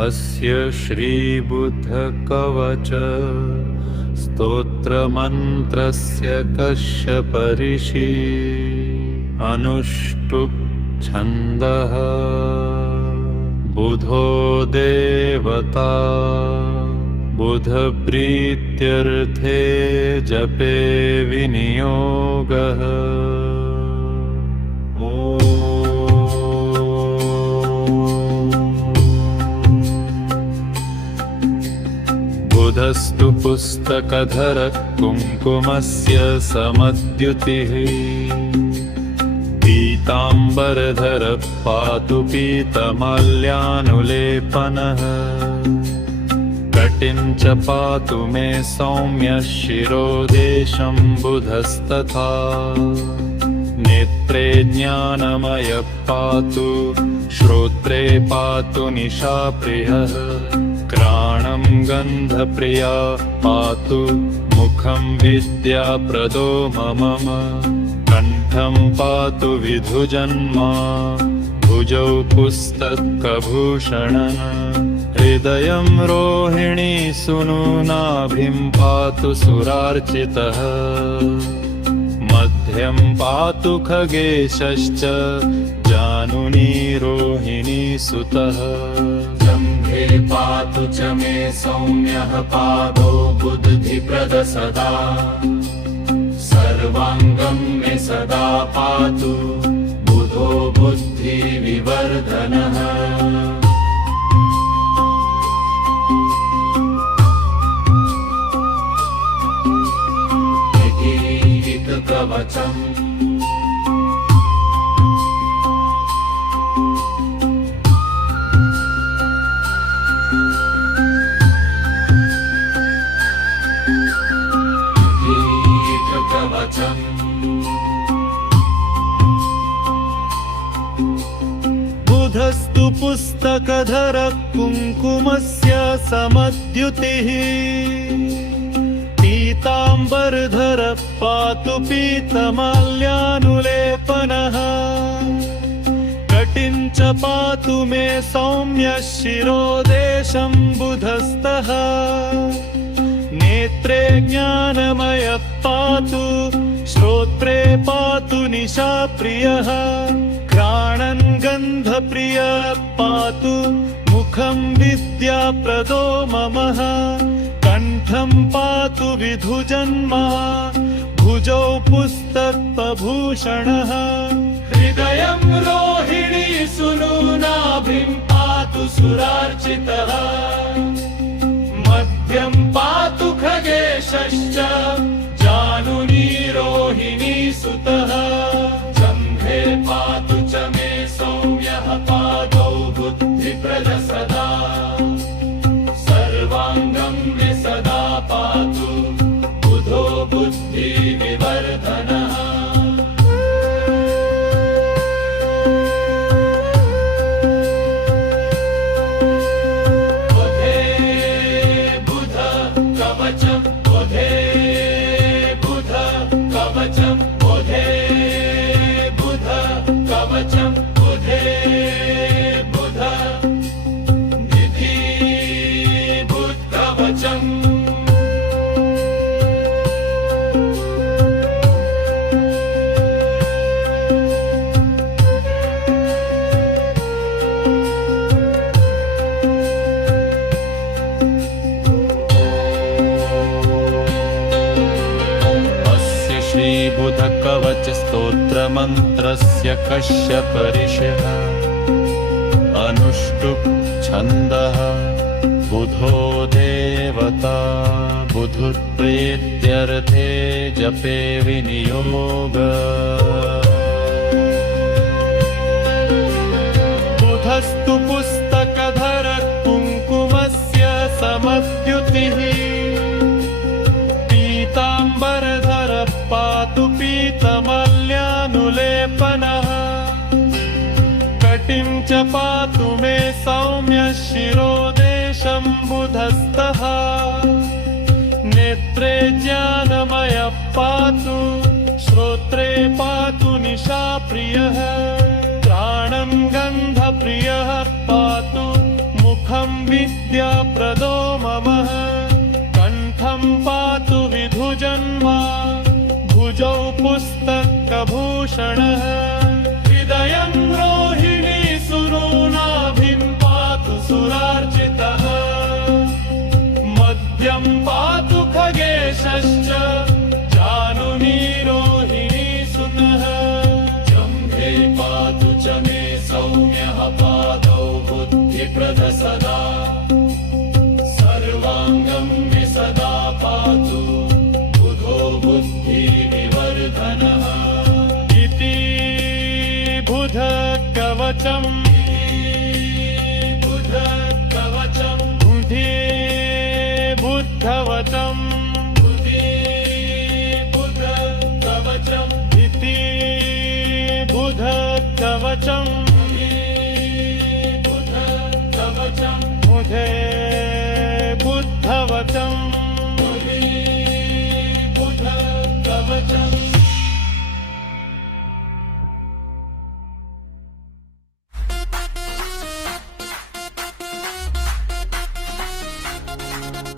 अस्य श्रीबुद्धकवच स्तोत्रमन्त्रस्य कश्यप ऋषि अनुष्टुप् छन्दः बुधो देवता बुधप्रीत्यर्थे जपे विनियोगः। बुधस्तु पुस्तकधर कुङ्कुमस्य समद्युतिः पीताम्बरधर पातु पीतमाल्यानुलेपनः कटिं च पातु मे सौम्य शिरोदेशं बुधस्तथा नेत्रे ज्ञानमय पातु श्रोत्रे पातु निशाप्रियः घ्राणं गन्धप्रिया पातु मुखं विद्याप्रदो मम कण्ठं पातु विधुजन्मा भुजौ पुस्तकभूषणः हृदयं रोहिणी सूनुनाभिं पातु सुरार्चितः मध्यं पातु खगेशश्च जानुनी रोहिणी सुतः जम्भे पातु च मे सौम्यः पादो बुद्धिप्रद सदा सर्वाङ्गं मे सदा पातु बुधो बुद्धिविवर्धनः। कवचम् बुधस्तु पुस्तकधर कुङ्कुमस्य समद्युतिः पीताम्बरधर पातु पीतमाल्यानुलेपनः कटिं च पातु मे सौम्य शिरोदेशं बुधस्तः नेत्रे ज्ञानमय पातु श्रोत्रे पातु निशाप्रियः घ्राणं गन्धप्रिय पातु मुखं विद्याप्रदो ममः कण्ठं पातु विधुजन्मा भुजौ पुस्तकभूषणः हृदयं रोहिणी सूनुनाभिं पातु सुरार्चितः मध्यं पातु खगेशश्च जानुनी रोहिणी सुतः जम्भे पातु च मे सौम्यः पादौ बुद्धिप्रद सदा सर्वाङ्गं मे सदा पातु बुधो बुद्धिविवर्धनः। बुधे बुध कवचं बुधे बुध कवचं बुधे बुध कवचं बुधे बुध बुधकवच स्तोत्रमन्त्रस्य कश्यप ऋषिः अनुष्टुप् छन्दः बुधो देवता बुधुप्रीत्यर्थे जपे विनियोगः। बुधस्तु पुस्तकधर कुङ्कुमस्य समद्युतिः पीताम्बरधर पातु पीतमाल्यानुलेपनः कटिं च पातु मे सौम्य शिरोदेशं बुधस्तः नेत्रे ज्ञानमय पातु श्रोत्रे पातु निशाप्रियः त्राणं गन्धप्रियः पातु मुखं विद्याप्रदो मम कण्ठं पातु विधुजन्मा भुजौ पुस्तकभूषणः हृदयं रोहिणी सुरोनाभिं पातु सुरार्चितः मध्यं पातु खगेशश्च जानुनी रोहिणी सुनः जम्भे पातु च मे सौम्यः पादौ बुद्धिप्रद सदा सर्वाङ्गं मे सदा पातु बुधो बुद्धिविवर्धनः इति बुध कवचम् बुध कवचं बुधे बुद्धवचम् बुधे बुध कवचम् इति बुध कवचम्